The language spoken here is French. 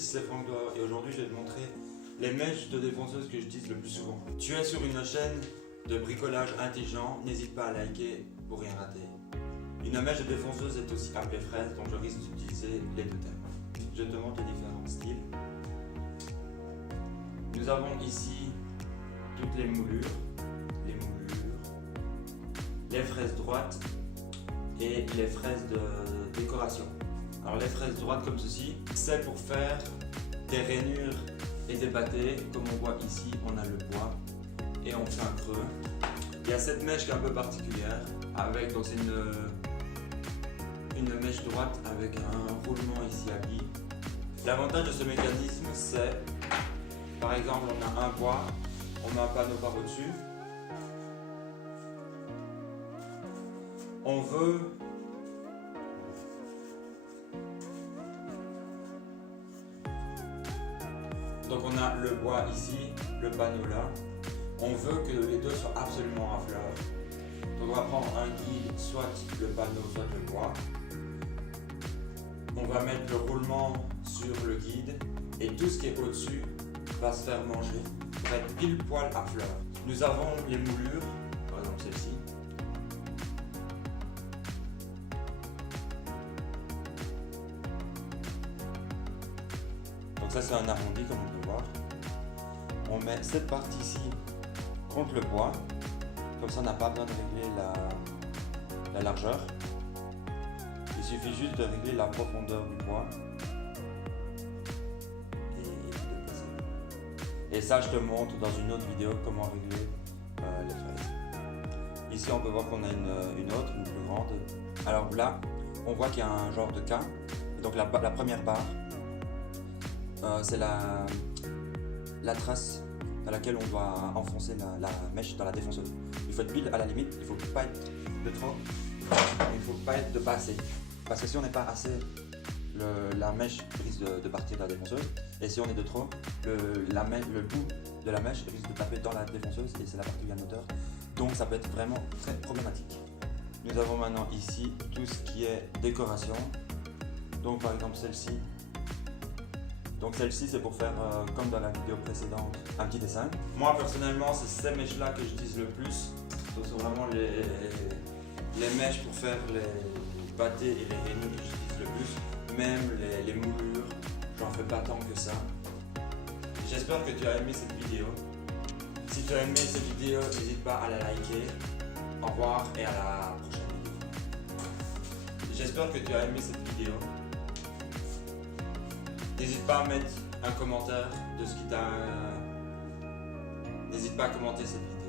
c'est Franck Doigt et aujourd'hui je vais te montrer les mèches de défonceuse que j'utilise le plus souvent. Tu es sur une chaîne de bricolage intelligent, n'hésite pas à liker pour rien rater. Une mèche de défonceuse est aussi appelée fraise, donc je risque d'utiliser les deux termes. Je te montre les différents styles. Nous avons ici toutes les moulures, les fraises droites et les fraises de décoration. Alors les fraises droites comme ceci, c'est pour faire des rainures et des bâtés. Comme on voit ici, on a le bois et on fait un creux. Il y a cette mèche qui est un peu particulière, avec donc c'est une mèche droite avec un roulement ici à guide. L'avantage de ce mécanisme, c'est par exemple on a un bois, on met un panneau par au-dessus. On veut donc on a le bois ici, le panneau là. On veut que les deux soient absolument à fleur. Donc on va prendre un guide, soit le panneau, soit le bois. On va mettre le roulement sur le guide et tout ce qui est au-dessus va se faire manger pour être pile poil à fleur. Nous avons les moulures, par exemple celle-ci. Donc ça c'est un arrondi comme on peut voir. On met cette partie-ci contre le bois, comme ça on n'a pas besoin de régler la largeur. Il suffit juste de régler la profondeur du bois. Et ça je te montre dans une autre vidéo comment régler les fraises. Ici on peut voir qu'on a une autre, une plus grande. Alors là, on voit qu'il y a un genre de K. Donc la première barre, c'est la trace dans laquelle on doit enfoncer la mèche dans la défonceuse. Il faut être pile à la limite, il ne faut pas être de trop, il ne faut pas être de pas assez. Parce que si on n'est pas assez, la mèche risque de partir de la défonceuse. Et si on est de trop, le bout de la mèche risque de taper dans la défonceuse et c'est la partie où il y a le moteur. Donc ça peut être vraiment très problématique. Nous avons maintenant ici tout ce qui est décoration. Donc par exemple celle-ci. Donc celle-ci c'est pour faire, comme dans la vidéo précédente, un petit dessin. Moi personnellement c'est ces mèches là que j'utilise le plus. Donc c'est vraiment les mèches pour faire les bâtés et les rainures que j'utilise le plus. Même les moulures, j'en fais pas tant que ça. J'espère que tu as aimé cette vidéo. Si tu as aimé cette vidéo, n'hésite pas à la liker. Au revoir et à la prochaine vidéo. J'espère que tu as aimé cette vidéo. N'hésite pas à mettre un commentaire de ce qui t'a... N'hésite pas à commenter cette vidéo.